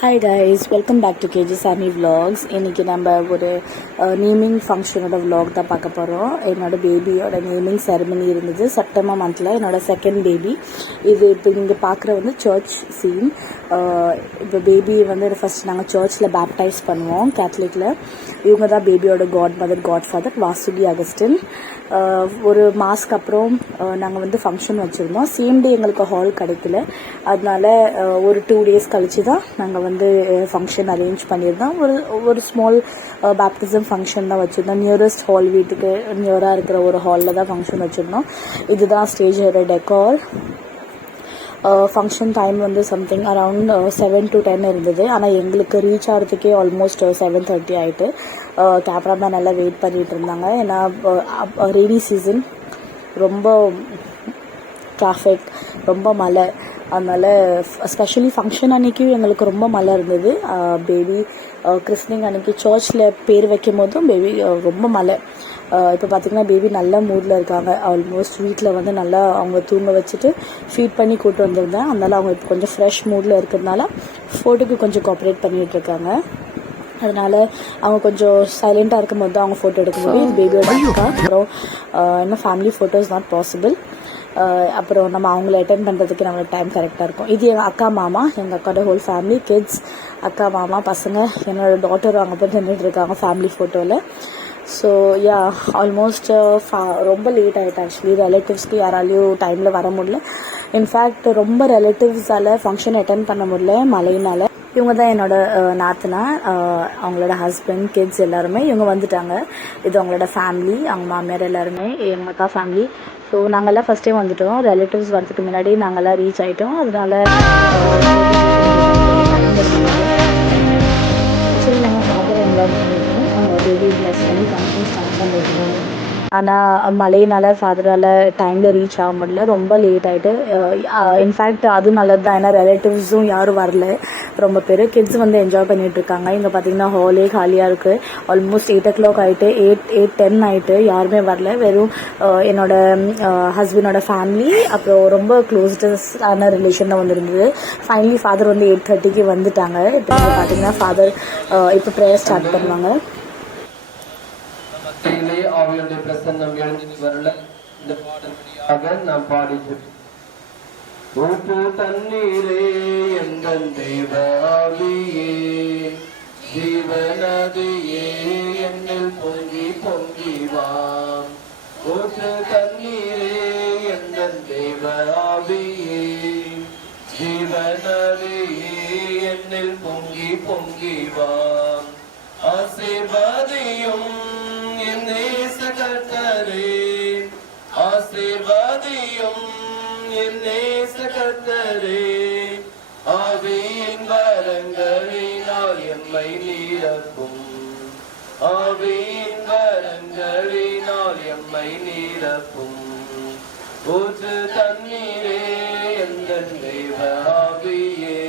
Hi guys, welcome back to KG Sami vlogs. இன்றைக்கி நம்ம ஒரு நேமிங் ஃபங்க்ஷனோட விலாக் தான் பார்க்க போகிறோம். என்னோடய பேபியோட நேமிங் செரமனி இருந்தது செப்டம்பர் மந்தில். என்னோடய செகண்ட் பேபி இது. இப்போ இங்கே பார்க்குற வந்து சர்ச் சீன். இப்போ பேபி வந்து ஃபஸ்ட் நாங்கள் சர்ச்சில் பேப்டைஸ் பண்ணுவோம் கேத்தலிக்கில். இவங்க தான் பேபியோட godmother, godfather Vasuki Augustine. ஒரு மாஸ்க்கு அப்புறம் நாங்கள் வந்து ஃபங்க்ஷன் வச்சுருந்தோம். சேம் டே எங்களுக்கு ஹால் கிடைக்கல, அதனால ஒரு 2 days கழிச்சு தான் நாங்கள் வந்து ஃபங்க்ஷன் அரேஞ்ச் பண்ணியிருந்தோம். ஒரு ஸ்மால் பேப்டிசம் ஃபங்க்ஷன் தான் வச்சுருந்தோம். நியரஸ்ட் ஹால், வீட்டுக்கு நியராக இருக்கிற ஒரு ஹாலில் தான் ஃபங்க்ஷன் வச்சுருந்தோம். இதுதான் ஸ்டேஜோட டெக்கார். ஃபங்க்ஷன் டைம் வந்து சம்திங் அரவுண்ட் 7 to 10 இருந்தது. ஆனால் எங்களுக்கு ரீச் ஆகிறதுக்கே ஆல்மோஸ்ட் 7:30 ஆகிட்டு. கேமராமேன் நல்லா வெயிட் பண்ணிகிட்டு இருந்தாங்க. ஏன்னா ரெய்னி சீசன், ரொம்ப டிராஃபிக், ரொம்ப மழை. அதனால் ஸ்பெஷலி ஃபங்க்ஷன் அன்றைக்கும் எங்களுக்கு ரொம்ப மழை இருந்தது. பேபி கிறிஸ்டினிங் அன்றைக்கி சர்ச்சில் பேர் வைக்கும் போதும் பேபி ரொம்ப மழை. இப்போ பார்த்திங்கன்னா பேபி நல்ல மூடில் இருக்காங்க. ஆல்மோஸ்ட் வீட்டில் வந்து நல்லா அவங்க தூங்க வச்சுட்டு ஃபீட் பண்ணி கூப்பிட்டு வந்திருந்தேன். அதனால் அவங்க இப்போ கொஞ்சம் ஃப்ரெஷ் மூடில் இருக்கிறதுனால ஃபோட்டோக்கு கொஞ்சம் கோஆப்ரேட் பண்ணிகிட்ருக்காங்க. அதனால் அவங்க கொஞ்சம் சைலண்ட்டாக இருக்கும் போது தான் அவங்க ஃபோட்டோ எடுக்கும்போது இது பேபியோட அக்கா. அப்புறம் இன்னும் ஃபேமிலி ஃபோட்டோஸ் நாட் பாசிபிள். அப்புறம் நம்ம அவங்கள அட்டென்ட் பண்ணுறதுக்கு நம்மளுக்கு டைம் கரெக்டாக இருக்கும். இது எங்கள் அக்கா மாமா, எங்கள் அக்காவோட ஹோல் ஃபேமிலி, கிட்ஸ், அக்கா மாமா, பசங்க, என்னோடய டாட்டர் அங்கே போய் நின்றுட்டுருக்காங்க ஃபேமிலி ஃபோட்டோவில். ஸோ ஆல்மோஸ்ட் ரொம்ப லேட் ஆகிட்டு. ஆக்சுவலி ரிலேட்டிவ்ஸ்க்கு யாராலையும் டைமில் வர முடியல. இன்ஃபேக்ட் ரொம்ப ரிலேட்டிவ்ஸால் ஃபங்க்ஷன் அட்டென்ட் பண்ண முடியல மழையினால். இவங்க தான் என்னோட நாத்தனா, அவங்களோட ஹஸ்பண்ட், கிட்ஸ் எல்லாருமே இவங்க வந்துட்டாங்க. இது அவங்களோட ஃபேமிலி, அவங்க மாமியார் எல்லாருமே எங்கள் அக்கா ஃபேமிலி. ஸோ நாங்கள்லாம் ஃபஸ்ட் டைம் வந்துவிட்டோம். ரிலேட்டிவ்ஸ் வரதுக்கு முன்னாடி நாங்கள்லாம் ரீச் ஆகிட்டோம். அதனால சரி நாங்கள் ஃபாதர் எல்லாம் பண்ணிட்டோம். அவங்க பேபி பிளஸ் பண்ணி ஃபங்க்ஷன் ஸ்டார்ட் பண்ணிருக்கோம். ஆனால் மழையினால் ஃபாதரால் டைமில் ரீச் ஆக முடியல, ரொம்ப லேட் ஆகிட்டு. இன்ஃபேக்ட் அதுவும் நல்லது தான், ஏன்னா ரிலேட்டிவ்ஸும் யாரும் வரல. ரொம்ப பேர் கிட்ஸ் வந்து என்ஜாய் பண்ணிகிட்ருக்காங்க. இங்கே பார்த்திங்கன்னா ஹாலே காலியாக இருக்குது. ஆல்மோஸ்ட் 8 o'clock ஆகிட்டு, 8:10 ஆகிட்டு, யாருமே வரல. வெறும் என்னோட ஹஸ்பண்டோட ஃபேமிலி, அப்புறம் ரொம்ப க்ளோஸ்டான ரிலேஷன் தான் வந்துருந்தது. ஃபைனலி ஃபாதர் வந்து 8:30க்கு வந்துட்டாங்க. இப்போ பார்த்திங்கன்னா ஃபாதர் இப்போ ப்ரேயர் ஸ்டார்ட் பண்ணுவாங்க. ஆவியுடைய பிரசன்னம் எழுந்து வரல. இந்த பாடல் வழியாக நாம் பாடி ஊற்று தண்ணீரே எங்கள் தேவ ஆவியே, ஜீவநதியே என்னில் பொங்கி பொங்கி வா. ஊற்று தண்ணீரே எங்கள் தேவ ஆவியே, ஜீவநதியே என்னில் பொங்கி பொங்கி வா. ஆசீர்வாதியும் கர்த்தரே, ஆசீர்வாதியும் என் நேச கர்த்தரே, ஆவியின் வரங்களினால் எம்மை நீரப்பும், ஆவியின் வரங்களினால் எம்மை நீரப்பும். ஊற்று தண்ணீரே எங்கள் தேவ ஆவியே,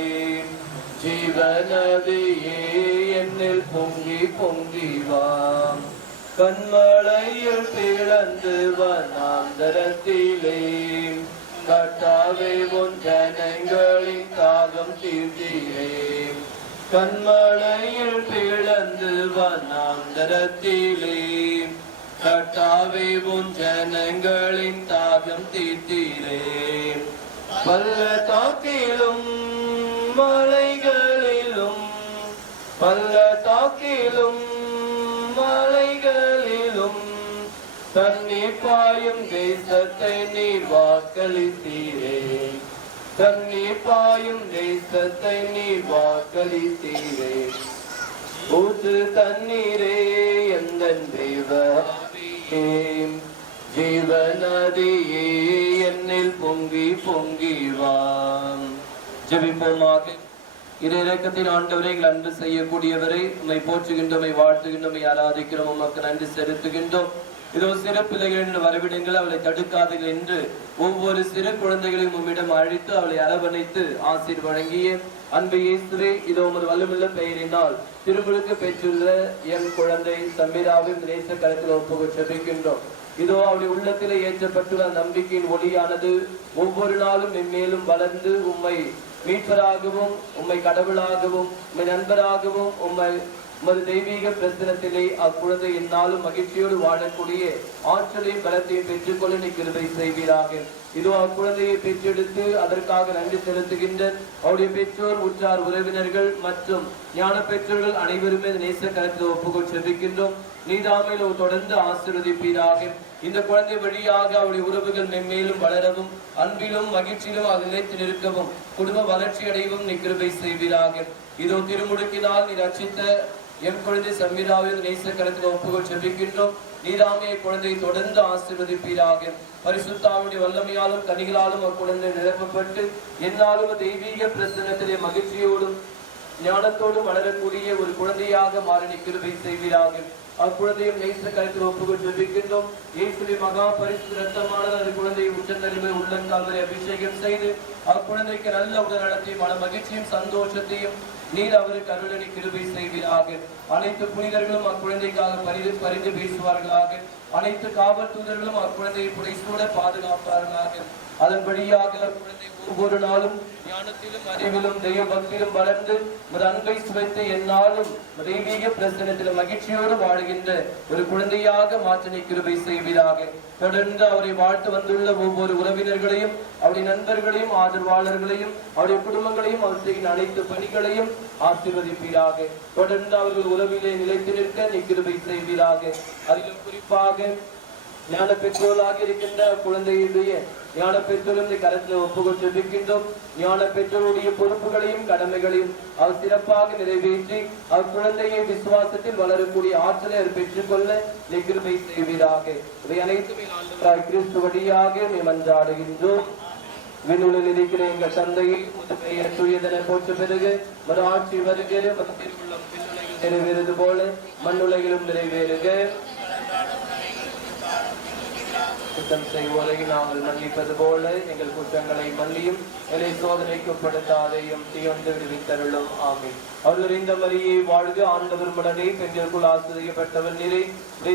ஜீவநதியே என்னில் பொங்கி பொங்கி வா. கண்மலையில் பிளந்து வனாந்தரத்திலே, கர்த்தாவே உன் ஜனங்களின் தாகம் தீர்த்தீரே. கண்மலையில் பிளந்து வனாந்தரத்திலே, கர்த்தாவே உன் ஜனங்களின் தாகம் தீர்த்தீரே. பள்ளத்தாக்கிலும் மலைகளிலும், பள்ளத்தாக்கிலும் மலைகளிலும் தண்ணீர் பாயும் தேசத்தை நீர் வாக்களித்தீரே. தண்ணீர் பாயும் தேசத்தை நீர் வாக்களித்தீரே. ஊற்று தண்ணீரே எந்தன் தேவ ஆவியே, ஜீவநதியே என்னில் பொங்கி பொங்கி வா. ஜெபிப்போமாக. இரக்கத்தின் ஆண்டவரை அன்பு செய்யக்கூடியவரை உம்மை போற்றுகின்றோம், வாழ்த்துகின்றோம், ஆராதிக்கிறோம், உமக்கு நன்றி செலுத்துகின்றோம். இதோ சிறு பிள்ளைகள் வரவிடுங்கள், அவளை தடுக்காதீர்கள் என்று ஒவ்வொரு சிறு குழந்தைகளையும் உம்மிடம் அழைத்து அவளை அரவணைத்து ஆசீர் வழங்கிய அன்பு இயேசுவே, இதோ உமது வல்லமுள்ள பெயரினால் திருமுழுக்கு பெற்றுள்ள என் குழந்தை சமீராவின் நேச கருத்தில் ஒப்புக்கு செபிக்கின்றோம். இதோ அவருடைய உள்ளத்திலே ஏற்றப்பட்டுள்ள நம்பிக்கையின் ஒளியானது ஒவ்வொரு நாளும் மென்மேலும் வளர்ந்து உம்மை மீட்பராகவும் உம்மை கடவுளாகவும் உம்மை நண்பராகவும் உமது தெய்வீக பிரசனத்திலே அக்குழந்தை என்னாலும் மகிழ்ச்சியோடு வாழக்கூடிய ஆற்றலையும் பலத்தையும் பெற்றுக்கொள்ள நீ கிருபை செய்வீராக. இதோ அக்குழந்தையை பெற்றெடுத்து அதற்காக நன்றி செலுத்துகின்ற அவருடைய பெற்றோர், உற்றார், உறவினர்கள் மற்றும் ஞான பெற்றோர்கள் அனைவருமே நேச கருத்தில் ஒப்புக்கொள் செபிக்கின்றோம். நீதாமையிலோ தொடர்ந்து ஆசீர்வதிப்பீராக. இந்த குழந்தை வழியாக அவருடைய உறவுகள் மென்மேலும் வளரவும், அன்பிலும் மகிழ்ச்சியிலும் அது நிலைத்து நிற்கவும், குடும்ப வளர்ச்சி அடையவும் நீ கிருபை செய்வீராக. இதோ திருமுடுக்கினால் நீ ரட்சித்த எம் குழந்தை சம்மிதாவின் நேச கருத்தில் ஒப்புக்கொள் செபிக்கின்றோம். நீதாமையை குழந்தையை தொடர்ந்து ஆசீர்வதிப்பீராக. பரிசுத்தாவுடைய வல்லமையாலும் கனிகளாலும் அக்குழந்தை நிரப்பப்பட்டு என்னாலும் தெய்வீக பிரசன்னத்திலே மகிழ்ச்சியோடும் ஞானத்தோடும் வளரக்கூடிய ஒரு குழந்தையாக மாறி கிருபை செய்வீராக. அக்குழந்தையும் நேச கருத்தில் ஒப்புக்கொள் ஜெபிக்கின்றோம். இயேசுவின் மகா பரிசு ரத்தமானது அந்த குழந்தையை உச்சந்தருமை உள்ளங்கால்வரை அபிஷேகம் செய்து அக்குழந்தைக்கு நல்ல உடல்நலத்தையும் மன மகிழ்ச்சியும் சந்தோஷத்தையும் நீர் அவருக்கு அருளடி கிருபை செய்வீராக. அனைத்து புனிதர்களும் அக்குழந்தைக்காக பரிந்து பேசுவார்களாக. அனைத்து காவல் தூதர்களும் அக்குழந்தையை புடைசூட பாதுகாப்பார்களாக. அதன்படியாக அக்குழந்தை ஒவ்வொரு நாளும் ஞானத்திலும் அறிவிலும் தெய்வ பக்தியிலும் வளர்ந்து அன்பை சுவைத்து என்னாலும் தெய்வீக பிரசனத்திலும் மகிழ்ச்சியோடு வாழ்கின்ற ஒரு குழந்தையாக மாற்றினை கிருபை செய்வீராக. தொடர்ந்து அவரை வாழ்த்து வந்துள்ள ஒவ்வொரு உறவினர்களையும், அவருடைய நண்பர்களையும், ஆதரவாளர்களையும், அவருடைய குடும்பங்களையும், அவர் செய்கிற அனைத்து பணிகளையும் ஆசீர்வதிப்பீராக. தொடர்ந்து அவர்கள் உறவிலே நிலைத்து நிற்க நீ கிருபை செய்வீராக. அதிலும் குறிப்பாக ஞான பெற்றோராக இருக்கின்ற குழந்தையுடைய ஞான பெற்றோரும் கருத்தில் ஒப்புக்கொள் செபிக்கின்றோம். ஞான பெற்றோருடைய பொறுப்புகளையும் கடமைகளையும் அவர் சிறப்பாக நிறைவேற்றி அக்குழந்தையை விசுவாசத்தில் வளரக்கூடிய ஆற்றலை அவர் பெற்றுக்கொள்ள நீ கிருபை செய்வீராக. இவை அனைத்துமே ஆண்டவராய் கிறிஸ்து வழியாக நீ மன்றாடுகின்றோம். விண்ணுலகில் இருக்கிற எங்கள் தந்தையை பெயர் தூயதென போற்ற பிறகு ஒரு ஆட்சி வருக, திருவுள்ளம் விண்ணுலகில் நிறைவேறுவது போல மண்ணுலகிலும் நிறைவேறுக. குற்றம் செய்வோரை நாங்கள் மன்னிப்பது போல எங்கள் குற்றங்களை மன்னியும், எங்களை சோதனைக்கு உட்படுத்தாதையும் தீயொன்று விடுவித்தருளும். ஆமீன். அவர்கள் இந்த மரியை வாழ்க, ஆண்டவர் உடனே பெண்களுக்குள் ஆசிரியப்பட்டவர் நீரே,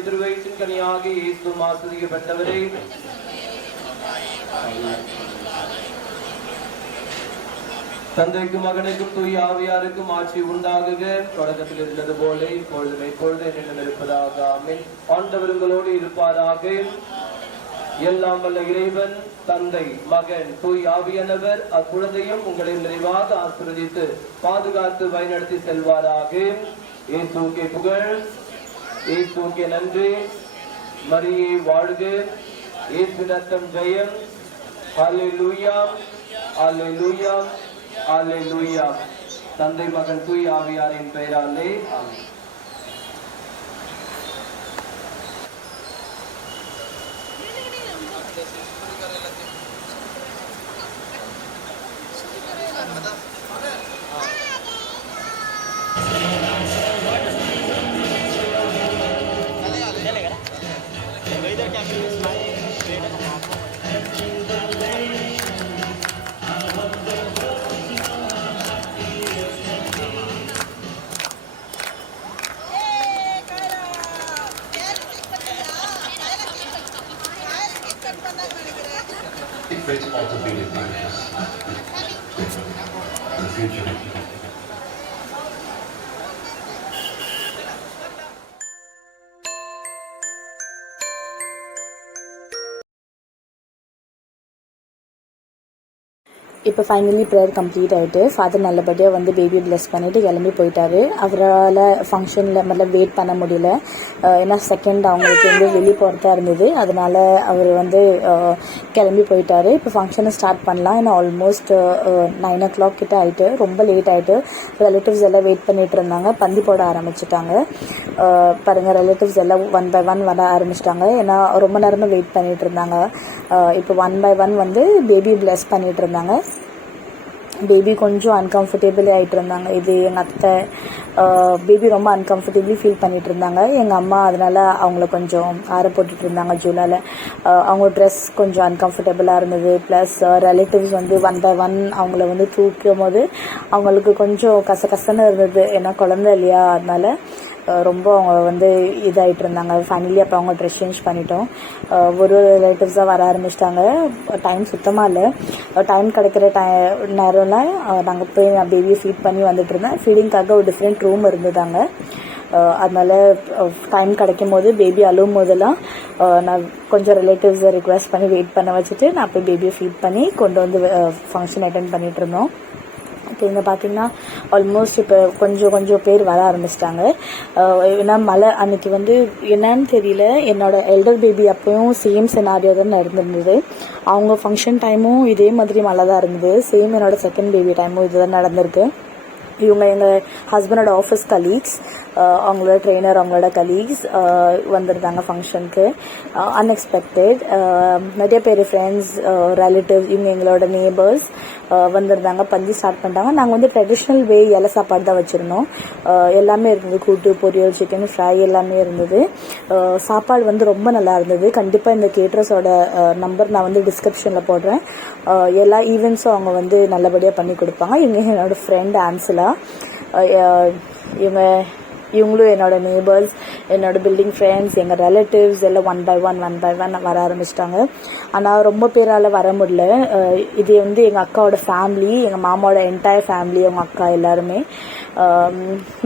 திருவயிற்றின் கனியாக இயேசுவும் ஆசிரியப்பட்டவரே. தந்தைக்கும் மகனுக்கும் தூய ஆவியாருக்கும் ஆட்சி உண்டாகுக, தொடக்கத்தில் இருந்தது போல இப்பொழுதும் எப்பொழுது என்னிடம் இருப்பதாக. ஆமீன். ஆண்டவர் உங்களோடு இருப்பாராக. எல்லாம் வல்ல இறைவன் தந்தை, மகன், தூய் ஆவியானவர் அக்குழந்தையும் உங்களை நிறைவாக ஆசீர்வதித்து பாதுகாத்து வழிநடத்தி செல்வாராக. இயேசுவுக்கே புகழ், இயேசுவுக்கே நன்றி. மரியே வாழ்க, இயேசு ரத்தம் ஜெயம். அல்லேலூயா, அல்லேலூயா, அல்லேலூயா. தந்தை, மகன், தூய் ஆவியாரின் பெயராலே ஆமென். Great possibility in the future. இப்போ ஃபைனலி ப்ரேயர் கம்ப்ளீட் ஆகிட்டு ஃபாதர் நல்லபடியாக வந்து பேபியை பிளஸ் பண்ணிவிட்டு கிளம்பி போயிட்டாரு. அவரால் ஃபங்க்ஷனில் முதல்ல வெயிட் பண்ண முடியல, ஏன்னா செகண்ட் அவங்களுக்கு வந்து வெளியே போகிறதா இருந்தது. அதனால் அவர் வந்து கிளம்பி போயிட்டாரு. இப்போ ஃபங்க்ஷனை ஸ்டார்ட் பண்ணலாம். ஏன்னா ஆல்மோஸ்ட் 9 o'clock கிட்ட ஆகிட்டு, ரொம்ப லேட் ஆகிட்டு. ரிலேட்டிவ்ஸ் எல்லாம் வெயிட் பண்ணிகிட்டு இருந்தாங்க. பந்தி போட ஆரம்பிச்சிட்டாங்க. பாருங்கள், ரிலேட்டிவ்ஸ் எல்லாம் 1 by 1 வர ஆரம்பிச்சிட்டாங்க. ஏன்னா ரொம்ப நேரமாக வெயிட் பண்ணிகிட்டு இருந்தாங்க. இப்போ 1 by 1 வந்து பேபி பிளஸ் பண்ணிகிட்டு இருந்தாங்க. பேபி கொஞ்சம் அன்கம்ஃபர்டபுள் ஆகிட்டு இருந்தாங்க. இது எங்கள் அத்தை பேபி ரொம்ப அன்கம்ஃபர்டபுளி ஃபீல் பண்ணிகிட்டு இருந்தாங்க. எங்கள் அம்மா அதனால் அவங்கள கொஞ்சம் ஆற போட்டுட்டு இருந்தாங்க ஜூலால். அவங்க ட்ரெஸ் கொஞ்சம் அன்கம்ஃபர்டபுளாக இருந்தது. ப்ளஸ் ரிலேட்டிவ்ஸ் வந்து 1 by 1 அவங்கள வந்து தூக்கும் போது அவங்களுக்கு கொஞ்சம் கசகசன்னு இருந்தது. ஏன்னா குழந்தை இல்லையா, அதனால் ரொம்ப அவங்க வந்து இதாகிட்டு இருந்தாங்க. ஃபைனலி அப்போ அவங்க ட்ரெஸ் சேஞ்ச் பண்ணிட்டோம். ஒரு ரிலேட்டிவ்ஸாக வர ஆரம்பிச்சிட்டாங்க. டைம் சுத்தமாக இல்லை. டைம் கிடைக்கிற நேரம்லாம் நாங்கள் போய் நான் பேபியை ஃபீட் பண்ணி வந்துட்டு இருந்தேன். ஃபீடிங்காக ஒரு டிஃப்ரெண்ட் ரூம் இருந்ததாங்க. அதனால டைம் கிடைக்கும் போது பேபி அழுவும் போதெல்லாம் நான் கொஞ்சம் ரிலேட்டிவ்ஸை ரிக்வெஸ்ட் பண்ணி வெயிட் பண்ண வச்சுட்டு நான் போய் பேபியை ஃபீட் பண்ணி கொண்டு வந்து ஃபங்க்ஷன் அட்டென்ட் பண்ணிட்டு இருந்தோம். இப்போ இங்கே பார்த்தீங்கன்னா ஆல்மோஸ்ட் இப்போ கொஞ்சம் பேர் வர ஆரம்பிச்சிட்டாங்க. ஏன்னா மழை அன்னைக்கு வந்து என்னன்னு தெரியல, என்னோட எல்டர் பேபி அப்பயும் சேம் சினாரியோ தான் நடந்திருந்தது. அவங்க ஃபங்க்ஷன் டைமும் இதே மாதிரி மழை தான் இருந்தது. சேம் என்னோட செகண்ட் பேபி டைமும் இதுதான் நடந்திருக்கு. இவங்க எங்கள் ஹஸ்பண்டோட ஆஃபீஸ் கலீக்ஸ், அவங்களோட ட்ரெயினர், அவங்களோட கலீக்ஸ் வந்திருந்தாங்க ஃபங்க்ஷனுக்கு. அன்எக்ஸ்பெக்டட் நிறைய பேர் ஃப்ரெண்ட்ஸ், ரிலேட்டிவ்ஸ், இவங்க எங்களோட நேபர்ஸ் வந்திருந்தாங்க. பந்தி ஸ்டார்ட் பண்ணிட்டாங்க. நாங்கள் வந்து ட்ரெடிஷ்னல் வே இலை சாப்பாடு தான் வச்சுருந்தோம். எல்லாமே இருந்தது, கூட்டு, பொரியல், சிக்கன் ஃப்ரை எல்லாமே இருந்தது. சாப்பாடு வந்து ரொம்ப நல்லா இருந்தது. கண்டிப்பாக இந்த கேட்ரஸோட நம்பர் நான் வந்து டிஸ்கிரிப்ஷனில் போடுறேன். எல்லா ஈவெண்ட்ஸும் அவங்க வந்து நல்லபடியாக பண்ணி கொடுப்பாங்க. இவங்க என்னோடய ஃப்ரெண்ட் ஆன்சிலா, இவங்களும் என்னோட நேபர்ஸ், என்னோட பில்டிங் ஃப்ரெண்ட்ஸ், எங்கள் ரிலேட்டிவ்ஸ் எல்லாம் ஒன் பை ஒன் வர ஆரம்பிச்சிட்டாங்க. ஆனால் ரொம்ப பேரால் வர முடியல. இது வந்து எங்கள் அக்காவோட ஃபேமிலி, எங்கள் மாமாவோட என்டையர் ஃபேமிலி, அவங்க அக்கா எல்லாருமே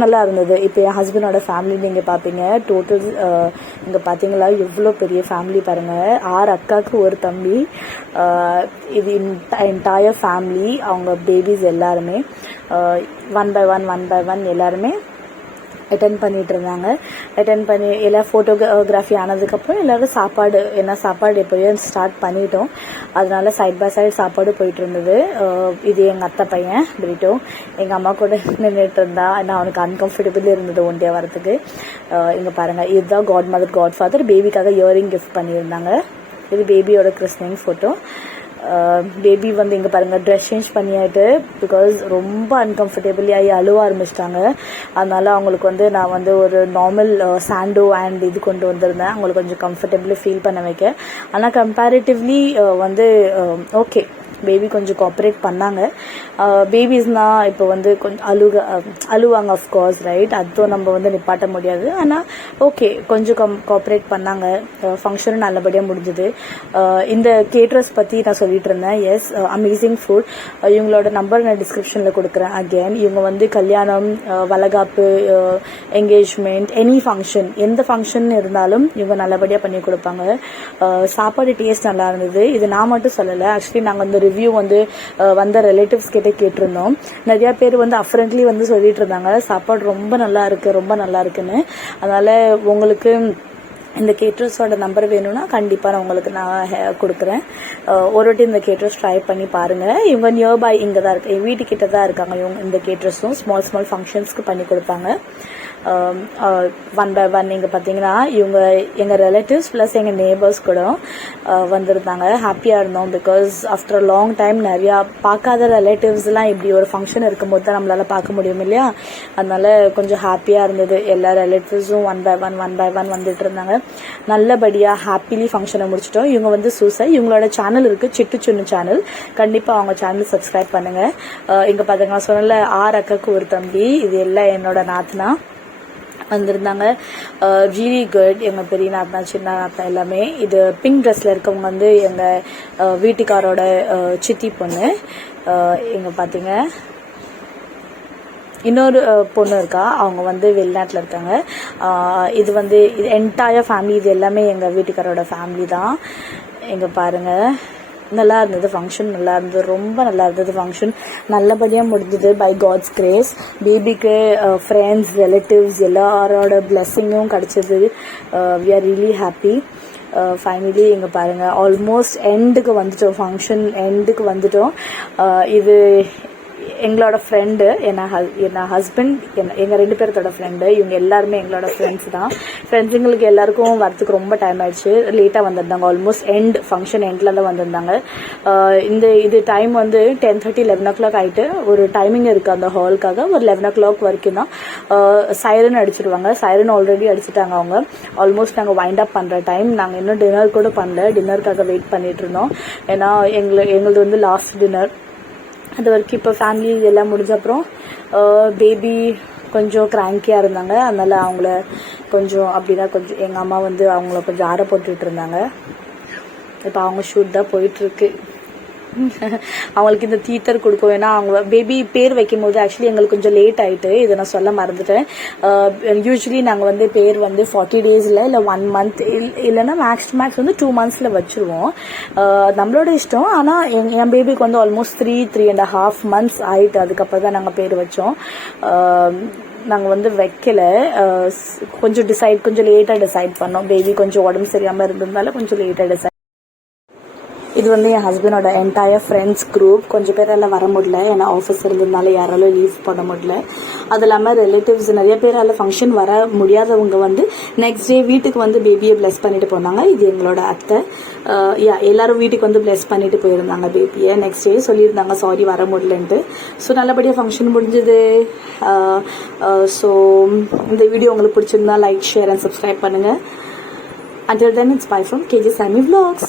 நல்லா இருந்தது. இப்போ என் ஹஸ்பண்டோட ஃபேமிலி நீங்கள் பார்ப்பீங்க. டோட்டல் இங்கே பார்த்தீங்களா எவ்வளோ பெரிய ஃபேமிலி பாருங்கள். 6 அக்காவுக்கு ஒரு தம்பி. இது என்டையர் ஃபேமிலி, அவங்க பேபிஸ் எல்லாருமே ஒன் பை ஒன் எல்லாருமே அட்டென்ட் பண்ணிட்டு இருந்தாங்க. அட்டென்ட் பண்ணி எல்லாம் ஃபோட்டோகிராஃபி ஆனதுக்கப்புறம் எல்லோரும் சாப்பாடு எப்போயும் ஸ்டார்ட் பண்ணிட்டோம். அதனால சைட் பை சைடு சாப்பாடு போயிட்டு இருந்தது. இது எங்கள் அத்தை பையன் பிரிட்டோ எங்கள் அம்மா கூட நின்றுட்டு இருந்தா. நான் அவனுக்கு அன்கம்ஃபர்டபுள் இருந்தது ஒன்றியா வரத்துக்கு. இங்கே பாருங்கள், இதுதான் காட் மதர் காட் ஃபாதர். பேபிக்காக இயரிங் கிஃப்ட் பண்ணியிருந்தாங்க. இது பேபியோட கிறிஸ்டின் ஃபோட்டோ. பேபி வந்து இங்கே பாருங்கள் ட்ரெஸ் சேஞ்ச் பண்ணியாட்டு, பிகாஸ் ரொம்ப அன்கம்ஃபர்டபுளி ஆகி அழுவ ஆரம்பிச்சிட்டாங்க. அதனால அவங்களுக்கு வந்து நான் வந்து ஒரு நார்மல் சாண்டோ அண்ட் இது கொண்டு வந்திருந்தேன், அவங்களுக்கு கொஞ்சம் கம்ஃபர்டபுளி ஃபீல் பண்ண வைக்க. ஆனால் கம்பேரிட்டிவ்லி வந்து ஓகே, பேபி கொஞ்சம் கோஆப்ரேட் பண்ணாங்க. பேபிஸ்னால் இப்போ வந்து கொஞ்சம் அழுவாங்க அஃப்கோர்ஸ், ரைட், அதுவும் நம்ம வந்து நிப்பாட்ட முடியாது. ஆனால் ஓகே, கொஞ்சம் கோஆப்ரேட் பண்ணாங்க. ஃபங்க்ஷனும் நல்லபடியாக முடிஞ்சுது. இந்த கேட்ரஸ் பற்றி நான் சொல்லிட்டு இருந்தேன். Yes, amazing food. இவங்களோட நம்பர் நான் டிஸ்கிரிப்ஷனில் கொடுக்குறேன். அகேன் இவங்க வந்து கல்யாணம், வளகாப்பு, என்கேஜ்மெண்ட், எனி ஃபங்க்ஷன், எந்த ஃபங்க்ஷன் இருந்தாலும் இவங்க நல்லபடியாக பண்ணி கொடுப்பாங்க. சாப்பாடு டேஸ்ட் நல்லா இருந்தது. இது நான் மட்டும் சொல்லலை, ஆக்சுவலி நாங்கள் வந்து ரிவ்யூ வந்து வந்த ரிலேட்டிவ்ஸ் கிட்ட கேட்டிருந்தோம். நிறைய பேர் வந்து அஃப்ரெண்ட்லி வந்து சொல்லிட்டு இருந்தாங்க சாப்பாடு ரொம்ப நல்லா இருக்குன்னு. அதனால உங்களுக்கு இந்த கேட்ரஸோட நம்பர் வேணும்னா கண்டிப்பாக நான் உங்களுக்கு கொடுக்குறேன். ஒரு வாட்டி இந்த கேட்ரஸ் ட்ரை பண்ணி பாருங்கள். இவங்க நியர்பை இங்கே தான் இருக்கு, என் வீட்டுக்கிட்ட தான் இருக்காங்க. இவங்க இந்த கேட்ரஸும் ஸ்மால் ஃபங்க்ஷன்ஸ்க்கு பண்ணி கொடுப்பாங்க. ஒன் பை ஒன் இங்கே பார்த்தீங்கன்னா இவங்க எங்கள் ரிலேட்டிவ்ஸ் ப்ளஸ் எங்கள் நேபர்ஸ் கூட வந்திருந்தாங்க. ஹாப்பியாக இருந்தோம். பிகாஸ் ஆஃப்டர் லாங் டைம் நிறையா பார்க்காத ரிலேட்டிவ்ஸ்லாம் இப்படி ஒரு ஃபங்க்ஷன் இருக்கும்போது தான் நம்மளால் பார்க்க முடியும் இல்லையா. அதனால கொஞ்சம் ஹாப்பியாக இருந்தது. எல்லா ரிலேட்டிவ்ஸும் ஒன் பை ஒன் வந்துட்டு இருந்தாங்க. நல்லபடியாக ஹாப்பிலி ஃபங்க்ஷனை முடிச்சிட்டோம். இவங்க வந்து இவங்களோட சேனல் இருக்குது, சிட்டு சின்ன சேனல். கண்டிப்பாக அவங்க சேனல் சப்ஸ்கிரைப் பண்ணுங்கள். இங்கே பார்த்தீங்கன்னா சொன்னல 6 அக்காவுக்கு ஒரு தம்பி. இது எல்லாம் என்னோட நாத்தனா வந்திருந்தாங்க. Really good. எங்கள் பெரிய நாத்தனா, சின்ன நாத்தனா எல்லாமே. இது பிங்க் ட்ரெஸ்ஸில் இருக்கவங்க வந்து எங்கள் வீட்டுக்காரோட சித்தி பொண்ணு. இங்கே பார்த்தீங்க இன்னொரு பொண்ணு இருக்கா, அவங்க வந்து வெளிநாட்டில் இருக்காங்க. இது வந்து இது என்டையர் ஃபேமிலி, இது எல்லாமே எங்கள் வீட்டுக்காரோட ஃபேமிலி தான். இங்கே பாருங்கள், நல்லா இருந்தது ஃபங்க்ஷன், நல்லா இருந்தது, ரொம்ப நல்லா இருந்தது ஃபங்க்ஷன். நல்லபடியாக முடிஞ்சது பை காட்ஸ் கிரேஸ். பேபிக்கு ஃப்ரெண்ட்ஸ், ரிலேட்டிவ்ஸ் எல்லாரோட பிளெஸ்ஸிங்கும் கிடச்சிது. We are really happy. Finally இங்கே பாருங்கள், ஆல்மோஸ்ட் எண்டுக்கு வந்துட்டோம், ஃபங்க்ஷன் எண்டுக்கு வந்துட்டோம். இது எங்களோட ஃப்ரெண்டு, என்ன ஹஸ்பண்ட், எங்கள் 2 பேர்த்தோட ஃப்ரெண்டு. இவங்க எல்லாருமே எங்களோட ஃப்ரெண்ட்ஸ் தான். ஃப்ரெண்ட்ஸுங்களுக்கு எல்லாருக்கும் வரத்துக்கு ரொம்ப டைம் ஆயிடுச்சு, லேட்டாக வந்திருந்தாங்க. ஆல்மோஸ்ட் ஃபங்க்ஷன் எண்டில் தான் வந்திருந்தாங்க. இது டைம் வந்து 10:30 11 o'clock ஆகிட்டு. ஒரு டைமிங் இருக்குது அந்த ஹாலுக்காக. ஒரு 11 o'clock வரைக்கும் தான் சைரன் அடிச்சிடுவாங்க. சைரன் ஆல்ரெடி அடிச்சுட்டாங்க அவங்க. ஆல்மோஸ்ட் நாங்கள் வைண்ட் அப் பண்ணுற டைம். நாங்கள் இன்னும் டின்னர் கூட பண்ணல, டின்னருக்காக வெயிட் பண்ணிட்டு இருந்தோம். ஏன்னா எங்களது வந்து லாஸ்ட் டின்னர். அது வரைக்கும் இப்போ ஃபேமிலி எல்லாம் முடிஞ்ச அப்புறம் பேபி கொஞ்சம் கிராங்கியாக இருந்தாங்க. அதனால் அவங்கள கொஞ்சம் அப்படிதான் கொஞ்சம் எங்கள் அம்மா வந்து அவங்கள கொஞ்சம் ஆற போட்டுட்டு இருந்தாங்க. இப்போ அவங்க ஷூட் தான் போயிட்டுருக்கு. அவங்களுக்கு இந்த தீத்தர் கொடுக்கும். ஏன்னா அவங்க பேபி பேர் வைக்கும் போது ஆக்சுவலி எங்களுக்கு கொஞ்சம் லேட் ஆகிட்டு, இதை நான் சொல்ல மறந்துட்டேன். யூஸ்வலி நாங்கள் வந்து பேர் வந்து 40 டேஸில் இல்லை 1 மந்த் இல்லைன்னா மேக்ஸ் வந்து 2 மந்த்ஸில் வச்சுருவோம். நம்மளோட இஷ்டம். ஆனால் என் பேபிக்கு வந்து ஆல்மோஸ்ட் 3.5 மந்த்ஸ் ஆகிட்டு அதுக்கப்புறம் தான் நாங்கள் பேர் வச்சோம். நாங்கள் வந்து வைக்கல, கொஞ்சம் லேட்டாக டிசைட் பண்ணோம். பேபி கொஞ்சம் உடம்பு சரியாமல் இருந்ததுனால கொஞ்சம் லேட்டாக டிசைட். இது வந்து என் ஹஸ்பண்டோட என்டையர் ஃப்ரெண்ட்ஸ் குரூப். கொஞ்சம் பேரெல்லாம் வர முடியல, ஏன்னா ஆஃபீஸ் இருந்ததுனால யாராலும் லீவ் பண்ண முடியல. அது இல்லாமல் ரிலேட்டிவ்ஸ் நிறைய பேரால் ஃபங்க்ஷன் வர முடியாதவங்க வந்து நெக்ஸ்ட் டே வீட்டுக்கு வந்து பேபியை பிளஸ் பண்ணிட்டு போனாங்க. இது எங்களோட அத்தை. எல்லாரும் வீட்டுக்கு வந்து பிளஸ் பண்ணிட்டு போயிருந்தாங்க பேபியை. நெக்ஸ்ட் டே சொல்லியிருந்தாங்க சாரி வர முடியலன்ட்டு. ஸோ நல்லபடியாக ஃபங்க்ஷன் முடிஞ்சது. ஸோ இந்த வீடியோ உங்களுக்கு பிடிச்சிருந்தா லைக், ஷேர் அண்ட் சப்ஸ்கிரைப் பண்ணுங்கள். Until then, it's bye from KJ Sammy Vlogs.